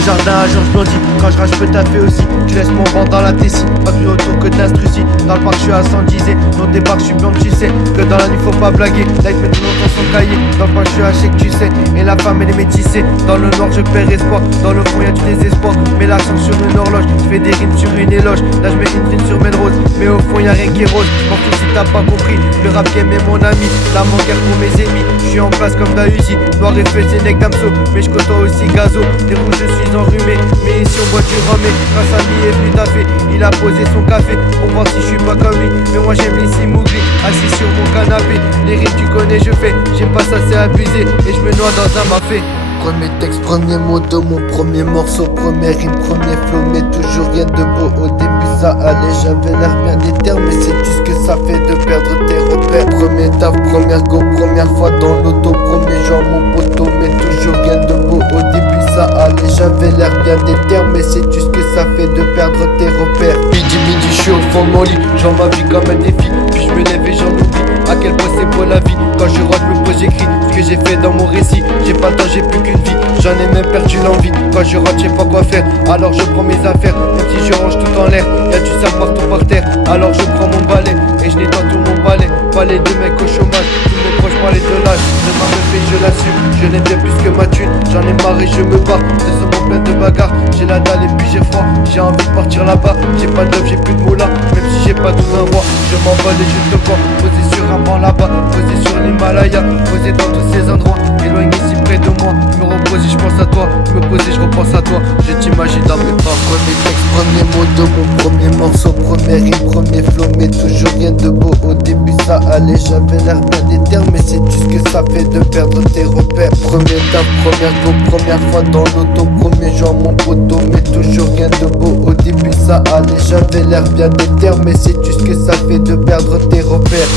le jardin à Georges Blondy. Quand je rage, je peux taffer aussi. Je laisse mon banc dans la tessie. Pas plus autour que d'instrucis. Dans le parc, je suis à 110. Non débarque, je suis blanc, tu sais. Que dans la nuit, faut pas blaguer. Light met tout dans son cahier. Dans le parc, je suis à chèque, tu sais. Et la femme, elle est métissée. Dans le noir, je perds espoir. Dans le fond, y'a du désespoir. Mets l'accent sur une horloge. Je fais des rimes sur une éloge. Là, je mets une rime sur Melrose. Mais au fond, y'a rien qui est rose. M'en fous si t'as pas compris. Le rap game est mon ami. La guerre pour mes ennemis. Je suis en place comme Dahuzi. Noir et feu, c'est Nec Damso. Mais je côtoie aussi Gazo. Des rouges, je suis enrhumé. Mais ici, on boit du rhum. Et grâce à mi est venu taffer. Il a posé son café pour voir si je suis pas comme lui. Mais moi, j'aime les simouglis. Assis sur mon canapé. Les rimes, tu connais, je fais. J'aime pas ça, c'est abusé. Et je me noie dans un mafé. Premier texte, premier mot de mon premier morceau, première rime, premier flow, mais toujours rien de beau. Au début ça allait, j'avais l'air bien déter, mais c'est tout ce que ça fait de perdre tes repères. Premier taf, première go, première fois dans l'auto, premier genre mon poteau, mais toujours rien de beau. Au début ça allait, j'avais l'air bien déter, mais c'est tout ce que ça fait de perdre tes repères. Midi, je suis au fond de mon lit, j'en ma vie comme un défi, puis je me lève et j'en oublie à quel point c'est beau la vie. Quand je rentre, je me pose, j'écris ce que j'ai fait dans mon récit. J'ai pas le temps, j'ai plus qu'une vie, j'en ai même perdu l'envie. Quand je rentre, je sais pas quoi faire, alors je prends mes affaires. Même si je range tout en l'air, y'a du sale partout par terre. Alors je prends mon balai et je nettoie tout mon palais. Palais de mecs au chômage, tous mes proches parlaient de l'âge. Je m'en refais, je l'assume, je l'aime bien plus que ma thune. J'en ai marre et je me bats, c'est seulement plein de bagarres. J'ai la dalle et puis j'ai froid, j'ai envie de partir là-bas. J'ai pas d'œuf, j'ai plus de mots là, même si j'ai pas tout un roi. Je m'envole et je te vois, posé sur un banc là-bas, posé sur l'Himalaya, posé dans tous ces endroits, éloigné si près de moi. Me reposer, je pense à toi, me poser, je repense à toi. Je t'imagine dans mes pas. Premier texte, premier mot de mon premier morceau, première rime, premier flow, mais toujours rien de beau. Au début ça allait, j'avais l'air bien déter, mais c'est tout ce que ça fait de perdre tes repères. Premier taf, première go, première fois dans l'auto, premier jour mon poteau, mais toujours rien de beau. Au début ça allait, j'avais l'air bien déter, mais c'est tout ce que ça fait de perdre tes repères.